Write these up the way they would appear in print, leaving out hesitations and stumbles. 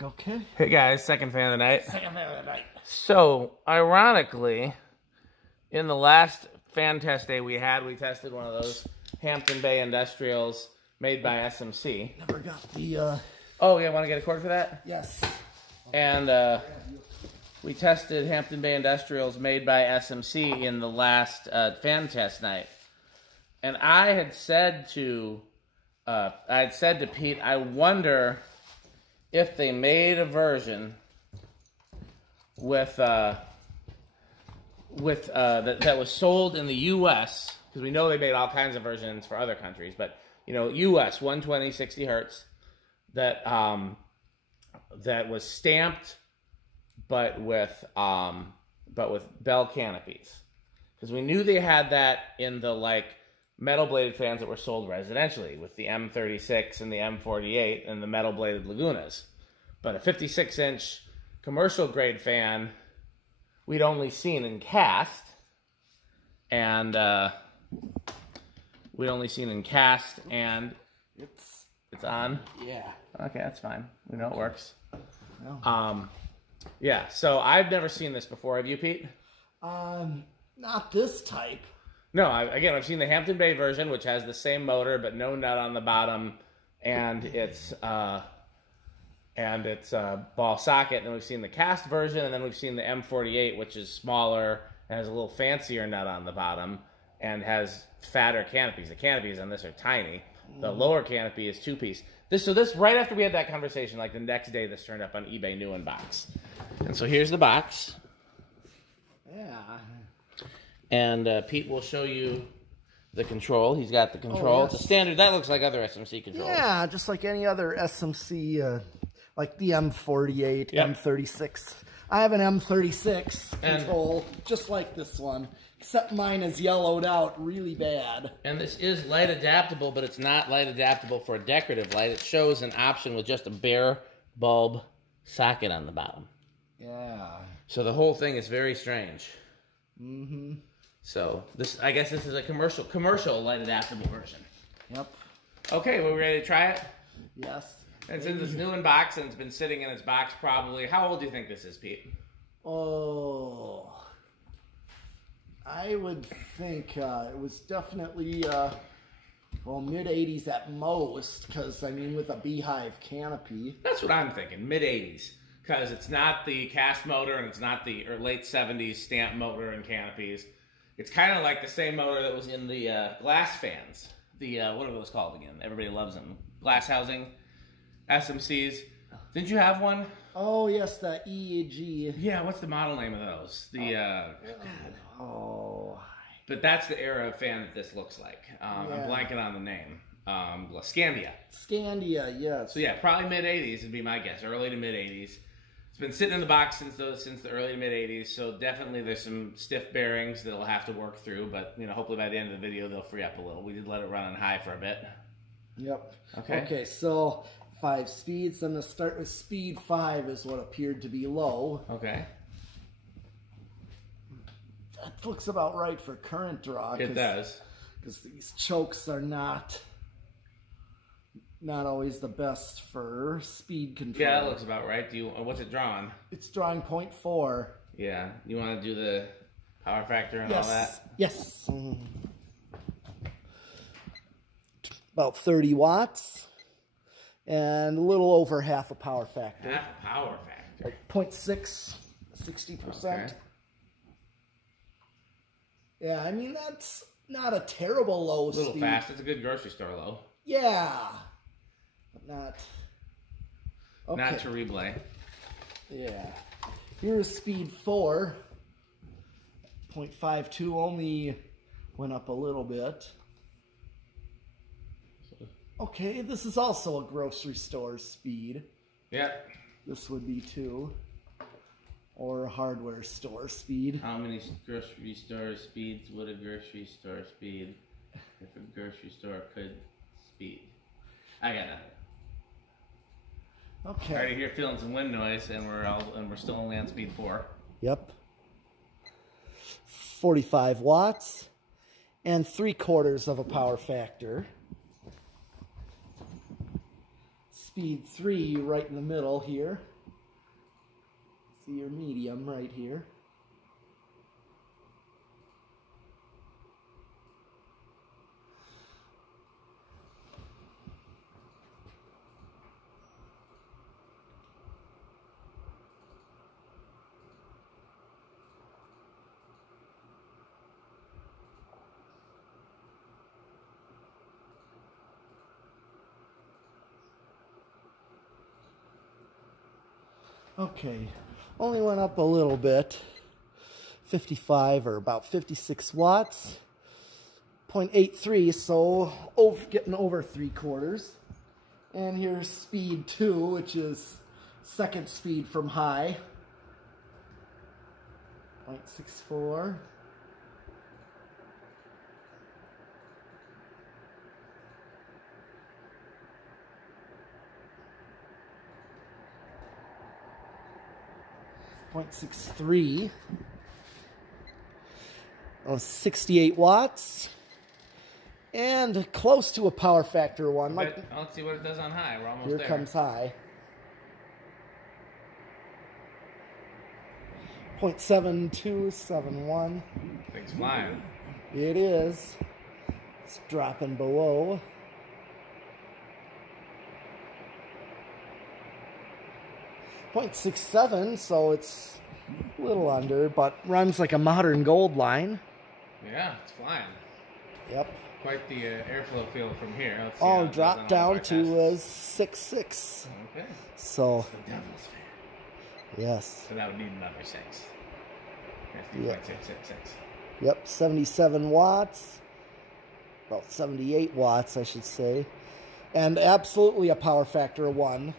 Okay. Hey guys, second fan of the night. Second fan of the night. So, ironically, in the last fan test day we tested one of those Hampton Bay Industrials made by SMC. Never got the, Oh, yeah, want to get a cord for that? Yes. And, we tested Hampton Bay Industrials made by SMC in the last fan test night. And I had said to Pete, I wonder if they made a version that was sold in the U.S., because we know they made all kinds of versions for other countries, but you know, U.S. 120 60 hertz that was stamped, but with bell canopies, because we knew they had that in the like metal bladed fans that were sold residentially with the M36 and the M48 and the metal bladed Lagunas. But a 56-inch commercial grade fan we'd only seen in cast, and it's on. Yeah. Okay, that's fine. We know it works. No. Yeah. So I've never seen this before. Have you, Pete? Not this type. No, I've seen the Hampton Bay version, which has the same motor but no nut on the bottom, and it's ball socket. And we've seen the cast version, and then we've seen the M48, which is smaller and has a little fancier nut on the bottom and has fatter canopies. The canopies on this are tiny. The lower canopy is two-piece. This right after we had that conversation, like the next day, this turned up on eBay new in box. And so here's the box. Yeah. And Pete will show you the control. He's got the control. It's a standard. That looks like other SMC controls. Yeah, just like any other SMC, like the M48, yep. M36. I have an M36 control, just like this one, except mine is yellowed out really bad. And this is light adaptable, but it's not light adaptable for a decorative light. It shows an option with just a bare bulb socket on the bottom. Yeah. So the whole thing is very strange. Mm-hmm. So I guess this is a commercial light adaptable version. Yep. Okay, well, we ready to try it? Yes. And since it's new in box and it's been sitting in its box probably, how old do you think this is, Pete? Oh, I would think it was definitely, mid-80s at most, because, I mean, with a beehive canopy. That's what I'm thinking, mid-80s, because it's not the cast motor and it's not the late 70s stamp motor and canopies. It's kind of like the same motor that was in the glass fans. The, what are those called again? Everybody loves them. Glass housing, SMCs. Didn't you have one? Oh, yes, the EEG. Yeah, what's the model name of those? But that's the era of fan that this looks like. I'm blanking on the name. Scandia. Scandia, yes. So yeah, probably mid-80s would be my guess. Early to mid-80s. It's been sitting in the box since the early to mid-80s, so definitely there's some stiff bearings that'll have to work through, but you know, hopefully by the end of the video they'll free up a little. We did let it run on high for a bit. Yep. Okay. Okay, so 5 speeds. I'm going to start with speed 5 is what appeared to be low. Okay. That looks about right for current draw. It does. Because these chokes are not always the best for speed control. Yeah, that looks about right. What's it drawing? It's drawing 0.4. Yeah. You want to do the power factor and all that? Yes. About 30 watts. And a little over half a power factor. Half a power factor. Like 0.6, 60%. Okay. Yeah, I mean, that's not a terrible low speed. A little fast. It's a good grocery store low. Yeah. But not... Okay. Not terrible. Yeah. Here's speed 4. 0.52 only went up a little bit. Okay, this is also a grocery store speed. Yeah. This would be 2. Or a hardware store speed. How many grocery store speeds would a grocery store speed if a grocery store could speed? I got that. Okay. Already here feeling some wind noise, and we're still only on speed 4. Yep. 45 watts and 3/4 of a power factor. speed 3 right in the middle here. See your medium right here. Okay, only went up a little bit, 55 or about 56 watts, 0.83, so getting over 3/4. And here's speed 2, which is second speed from high, 0.64. .63, 68 watts, and close to a power factor 1. Like, let's see what it does on high. We're almost here there. Here comes high. 0.7271. Thing's flying. It is. It's dropping below. .67, so it's a little under, but runs like a modern gold line. Yeah, it's flying. Yep. Quite the airflow field from here. Let's see oh, dropped down to 6.6. Okay. So. It's the devil's fan. Yes. So that would need another 6. Yep. 6. Yep, 77 watts. About 78 watts, I should say. And absolutely a power factor 1.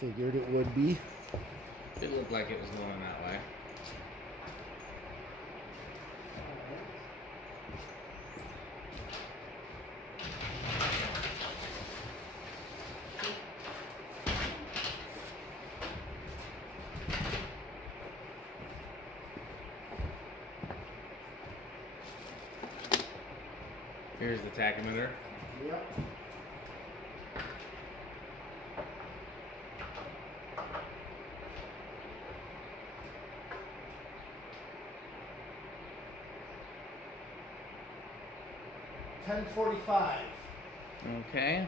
Figured it would be. It looked like it was going that way. Here's the tachometer. Yep. $10.45. Okay.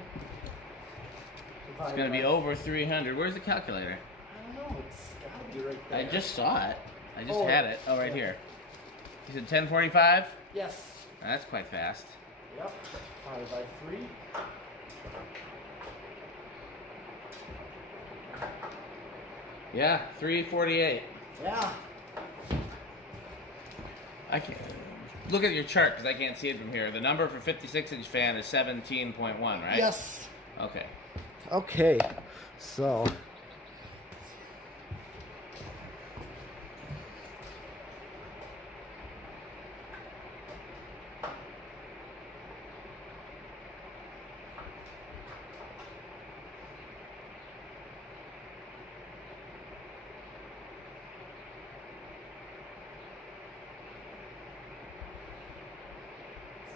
It's going to be over 300. Where's the calculator? I don't know. It's got to be right there. I just saw it. I just had it. Oh, right here. You said 10:45? Yes. That's quite fast. Yep. 5 by 3. Yeah, 348. Yeah. I can't look at your chart because I can't see it from here. The number for 56-inch fan is 17.1, right? Yes. Okay. Okay. So.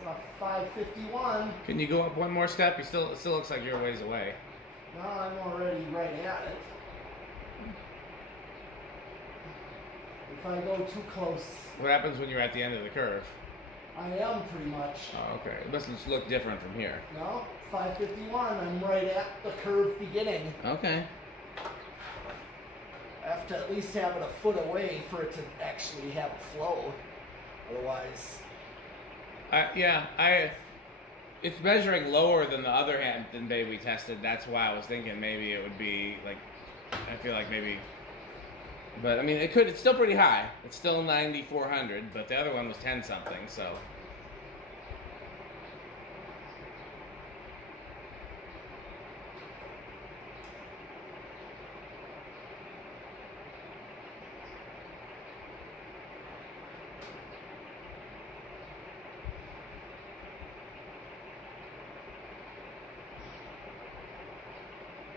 About 551. Can you go up one more step? It still looks like you're a ways away. No, I'm already right at it. If I go too close. What happens when you're at the end of the curve? I am pretty much. Oh, okay. It doesn't look different from here. No, 551. I'm right at the curve beginning. Okay. I have to at least have it a foot away for it to actually have a flow. Otherwise. It's measuring lower than the other Hampton Bay we tested. That's why I was thinking maybe it would be like, I feel like maybe, but I mean, it's still pretty high. It's still 9,400, but the other one was 10 something, so.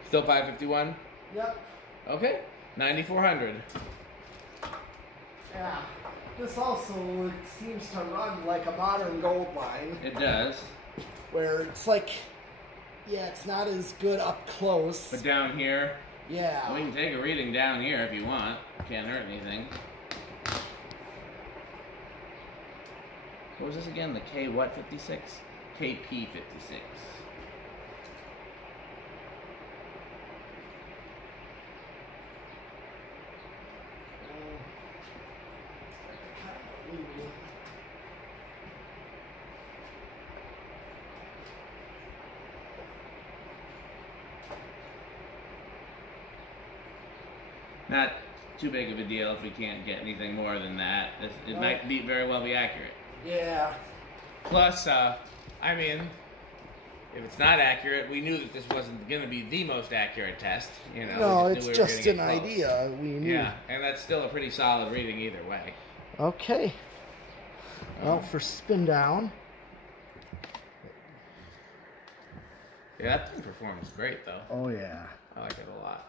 Still 551? Yep. Okay. 9,400. Yeah. This also seems to run like a modern gold line. It does. Where it's like Yeah, it's not as good up close. But down here, yeah. We can take a reading down here if you want. Can't hurt anything. What was this again? The K what 56? KP56. Not too big of a deal if we can't get anything more than that. It might very well be accurate. Yeah. Plus, I mean, if it's not accurate, we knew that this wasn't going to be the most accurate test. You know, no, it's just an idea. We knew. Yeah, and that's still a pretty solid reading either way. Okay. Well, for spin down. Yeah, that thing performs great, though. Oh, yeah. I like it a lot.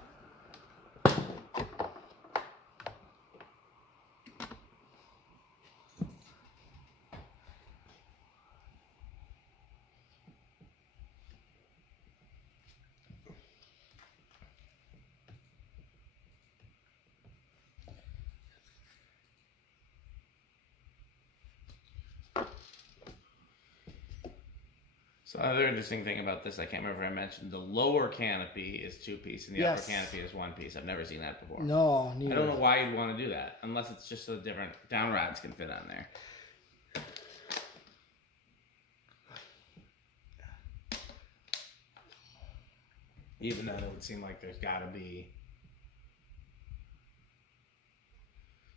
So another interesting thing about this, I can't remember if I mentioned, the lower canopy is 2-piece and the upper canopy is 1-piece. I've never seen that before. No, neither. I don't know why you'd want to do that, unless it's just so different down rods can fit on there. Even though it would seem like there's got to be...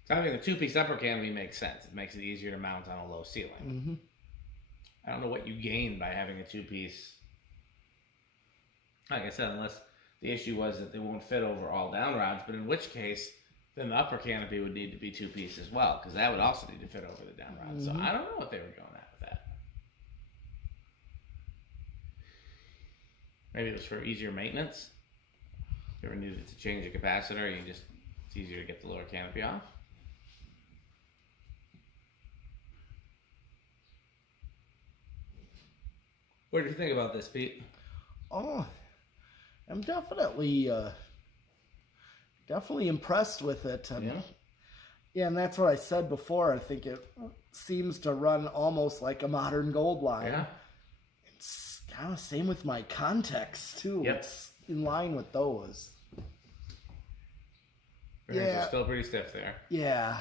So having the 2-piece upper canopy makes sense. It makes it easier to mount on a low ceiling. Mm-hmm. I don't know what you gain by having a 2-piece. Like I said, unless the issue was that they won't fit over all down rods, but in which case, then the upper canopy would need to be 2-piece as well, because that would also need to fit over the down rods. Mm-hmm. So I don't know what they were going at with that. Maybe it was for easier maintenance. If you ever needed to change a capacitor, it's easier to get the lower canopy off. What do you think about this, Pete? Oh, I'm definitely impressed with it. Yeah, and that's what I said before. I think it seems to run almost like a modern gold line. Yeah. It's kind of same with my Context too. Yep. It's in line with those. It's still pretty stiff there. Yeah.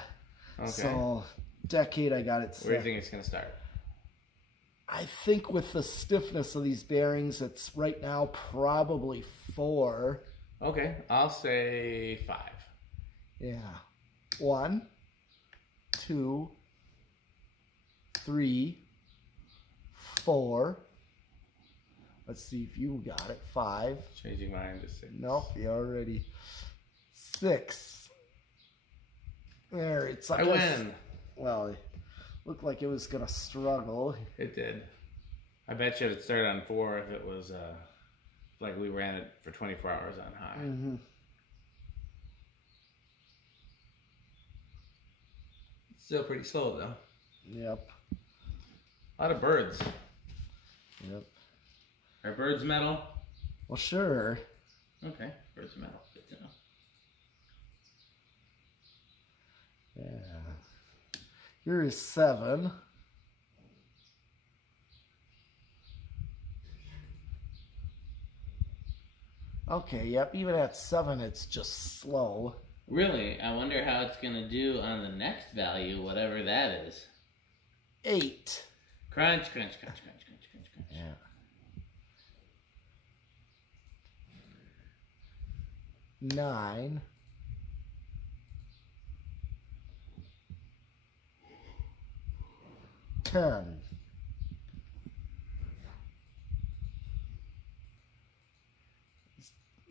Okay. So, Decade, I got it set. Where do you think it's going to start? I think with the stiffness of these bearings, it's right now probably 4. Okay, I'll say 5. Yeah. 1, 2, 3, 4. Let's see if you got it. 5. Changing mine to 6. Nope, you already. 6. There, it's like I win. Well, it looked like it was gonna struggle. It did. I bet you it'd start on 4 if it was like we ran it for 24 hours on high. Mm-hmm. Still pretty slow though. Yep. A lot of birds. Yep. Are birds metal? Well, sure. Okay, birds metal. Good to know. Yeah. Here is 7. Okay, yep, even at 7, it's just slow. Really? I wonder how it's going to do on the next value, whatever that is. 8. Crunch, crunch, crunch, crunch, crunch, crunch, crunch. Yeah. 9. 10.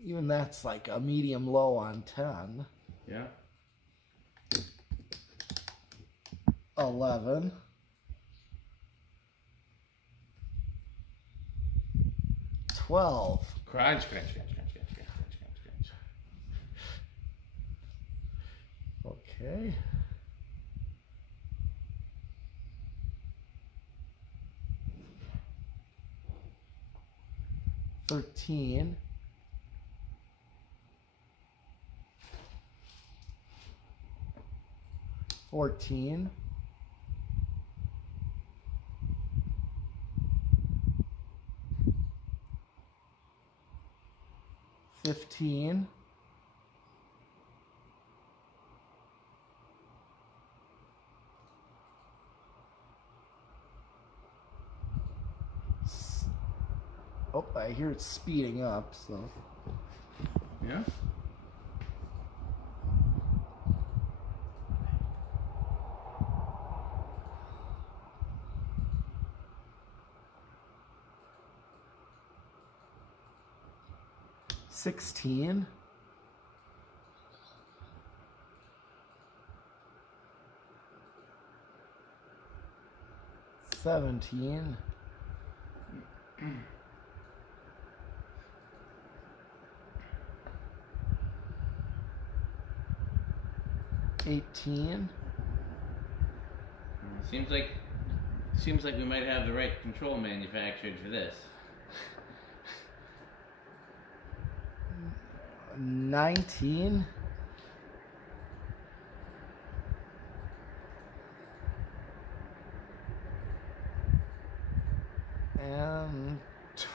Even that's like a medium low on 10. Yeah. 11. 12. Crunch, crunch, crunch, crunch, crunch, crunch, crunch, crunch, crunch. Okay. 13, 14, 15, 16. Oh, I hear it speeding up, so. Yeah. $16, 17, 18, Seems like we might have the right control manufactured for this. 19,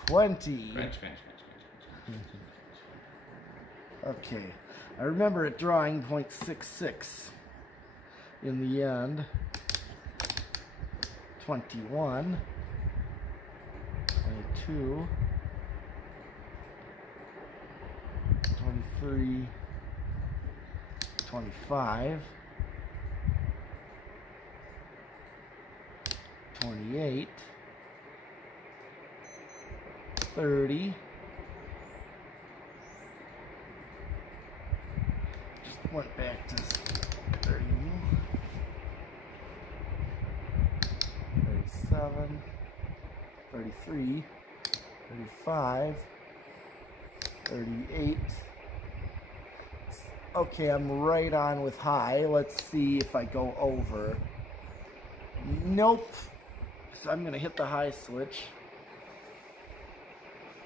20. Crunch. Okay, I remember it drawing 0.66 in the end. 21, 22, 23, 25, 28, 30, just went back to 30, 37, 33, 35, 38. Okay, I'm right on with high. Let's see if I go over. Nope. So I'm gonna hit the high switch.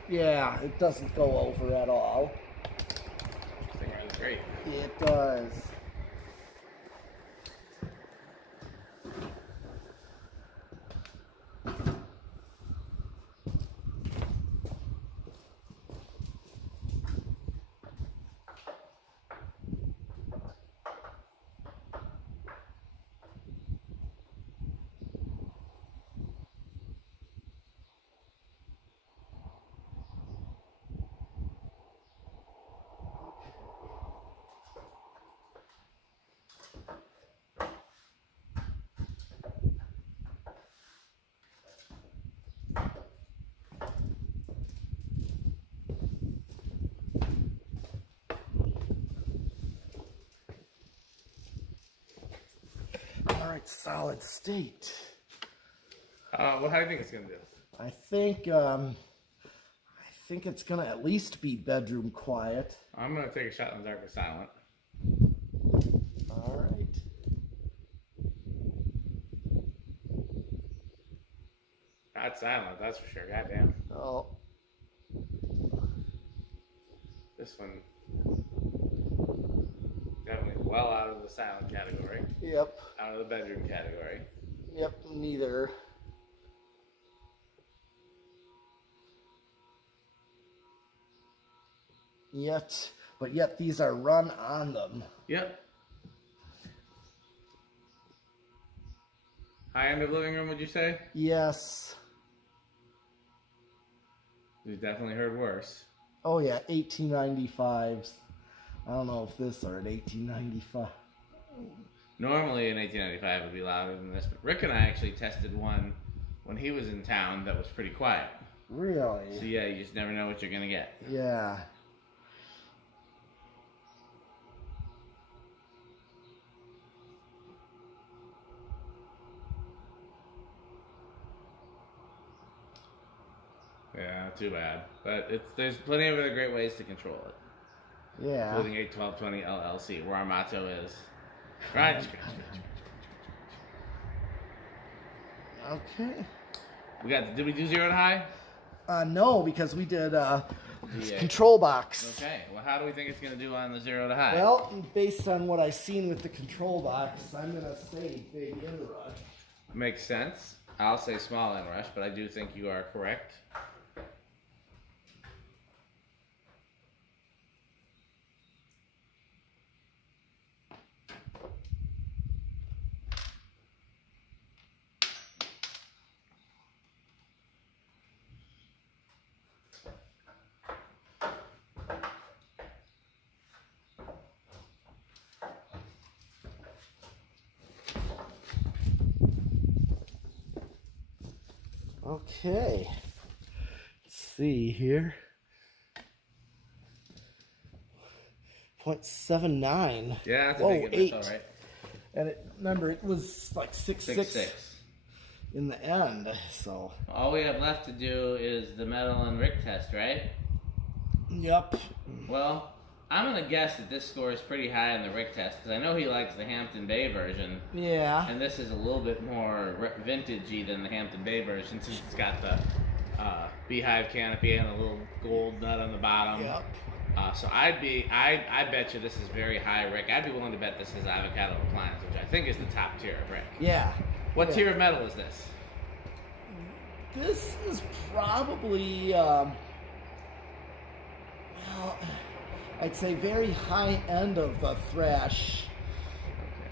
Yeah, it doesn't go over at all. Thing runs great. It does. All right, solid state. Well, how do you think it's gonna do? I think it's gonna at least be bedroom quiet. I'm gonna take a shot in the dark with silent. All right. Not silent, that's for sure. Goddamn. Oh. This one definitely well out of the silent category. Yep. Out of the bedroom category. Yep. Neither. Yet these are run on them. Yep. High end of living room, would you say? Yes. We've definitely heard worse. Oh yeah, 1895s. I don't know if this are at 1895. Normally in 1895 it would be louder than this, but Rick and I actually tested one when he was in town that was pretty quiet. Really? So yeah, you just never know what you're gonna get. Yeah. Yeah, too bad. But there's plenty of other great ways to control it. Yeah. Including 81220 LLC, where our motto is crunch. Okay. Did we do 0 to high? No, because we did control box. Okay, well, how do we think it's going to do on the 0 to high? Well, based on what I've seen with the control box, I'm going to say big inrush. Makes sense. I'll say small inrush, but I do think you are correct. Okay, let's see here. 0.79. Yeah, that's a big difference, all right. And remember, it was like 6.6 in the end. So all we have left to do is the metal and Rick test, right? Yep. Well, I'm going to guess that this score is pretty high on the Rick test, because I know he likes the Hampton Bay version. Yeah. And this is a little bit more vintagey than the Hampton Bay version, since it's got the beehive canopy and a little gold nut on the bottom. Yep. So I bet you this is very high Rick. I'd be willing to bet this is avocado appliance, which I think is the top tier of Rick. Yeah. What tier of metal is this? This is probably, well, I'd say very high end of the thrash.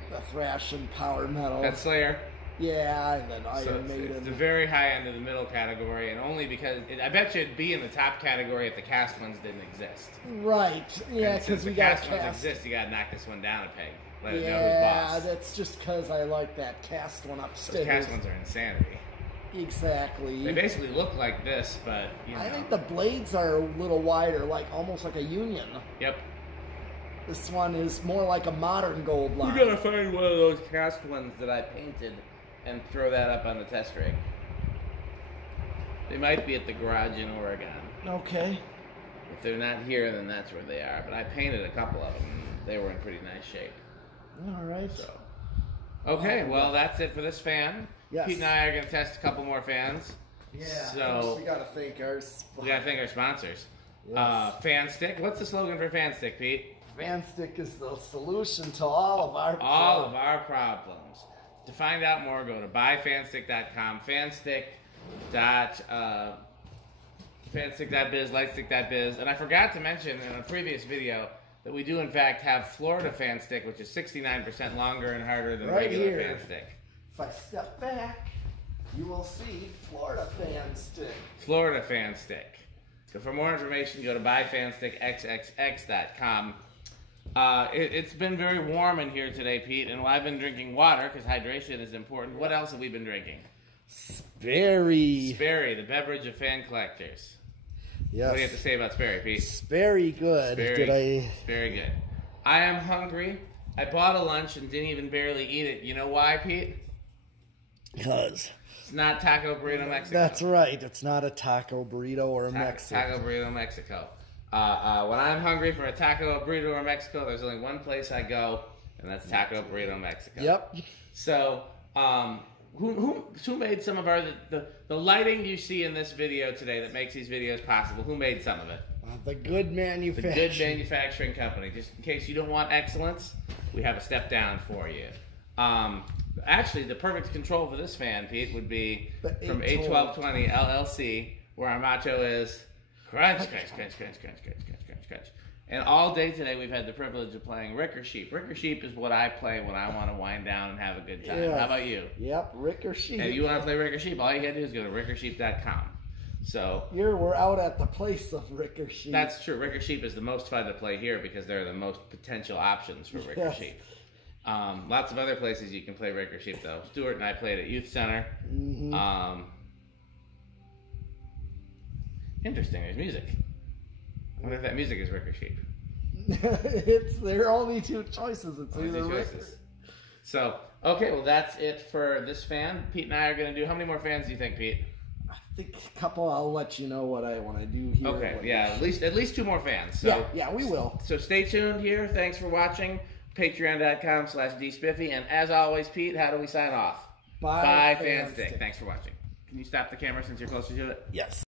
Okay. The thrash and power metal. That's Slayer? Yeah, and then Iron Maiden. It's the very high end of the middle category, and only because I bet you it'd be in the top category if the cast ones didn't exist. Right. Yeah, because the cast ones exist, you gotta knock this one down a peg. Let it know who's boss. Yeah, that's just because I like that cast one upstairs. Those cast ones are insanity. Exactly. They basically look like this, but you know. I think the blades are a little wider, like almost like a union. Yep. This one is more like a modern gold line. We gotta find one of those cast ones that I painted and throw that up on the test rig. They might be at the garage in Oregon. Okay. If they're not here, then that's where they are. But I painted a couple of them. They were in pretty nice shape. All right. So. Okay, well, that's it for this fan. Yes. Pete and I are going to test a couple more fans. Yeah. So we got to thank our sponsors. Yes. Fan Stick. What's the slogan for Fan Stick, Pete? Fan Stick is the solution to all of our problems. To find out more, go to buyfanstick.com. Fanstick.biz, lightstick.biz. And I forgot to mention in a previous video that we do in fact have Florida Fan Stick, which is 69% longer and harder than regular Fan Stick. If I step back, you will see Florida Fan Stick. Florida Fan Stick. So for more information, go to buyfanstickxxx.com. It's been very warm in here today, Pete, and I've been drinking water because hydration is important. What else have we been drinking? Sperry. Sperry, the beverage of fan collectors. Yes. What do you have to say about Sperry, Pete? Sperry good. Very good. I am hungry. I bought a lunch and didn't even barely eat it. You know why, Pete? Because it's not Taco Burrito Mexico. That's right. It's not a taco burrito or a Mexico. Taco Burrito Mexico. When I'm hungry for a taco burrito or Mexico, there's only one place I go, and that's Taco Burrito Mexico. Yep. So, who made some of the lighting you see in this video today that makes these videos possible? Who made some of it? The Good Manufacturing. The Good Manufacturing Company. Just in case you don't want excellence, we have a step down for you. Actually, the perfect control for this fan, Pete, would be from 81220 LLC, where our motto is crunch, crunch, crunch, crunch, crunch, crunch, crunch, crunch, crunch. And all day today, we've had the privilege of playing Ricker Sheep. Ricker Sheep is what I play when I want to wind down and have a good time. How about you? Yep, Ricker Sheep. And you want to play Ricker Sheep, all you got to do is go to rickersheep.com. So we're out at the place of Ricker Sheep. That's true. Ricker Sheep is the most fun to play here because they're the most potential options for Ricker Sheep. Lots of other places you can play Ricker Sheep, though. Stuart and I played at Youth Center. Mm-hmm. Interesting. There's music. I wonder if that music is Ricker Sheep. There are only two choices. It's either Ricker. So, okay, well, that's it for this fan. Pete and I are going to do... How many more fans do you think, Pete? I think a couple. I'll let you know what I want to do here. Okay, yeah, at least two more fans. So, yeah, we will. So stay tuned here. Thanks for watching. Patreon.com/dspiffy. And as always, Pete, how do we sign off? Bye, Fanstick. Thanks for watching. Can you stop the camera since you're closer to it? Yes.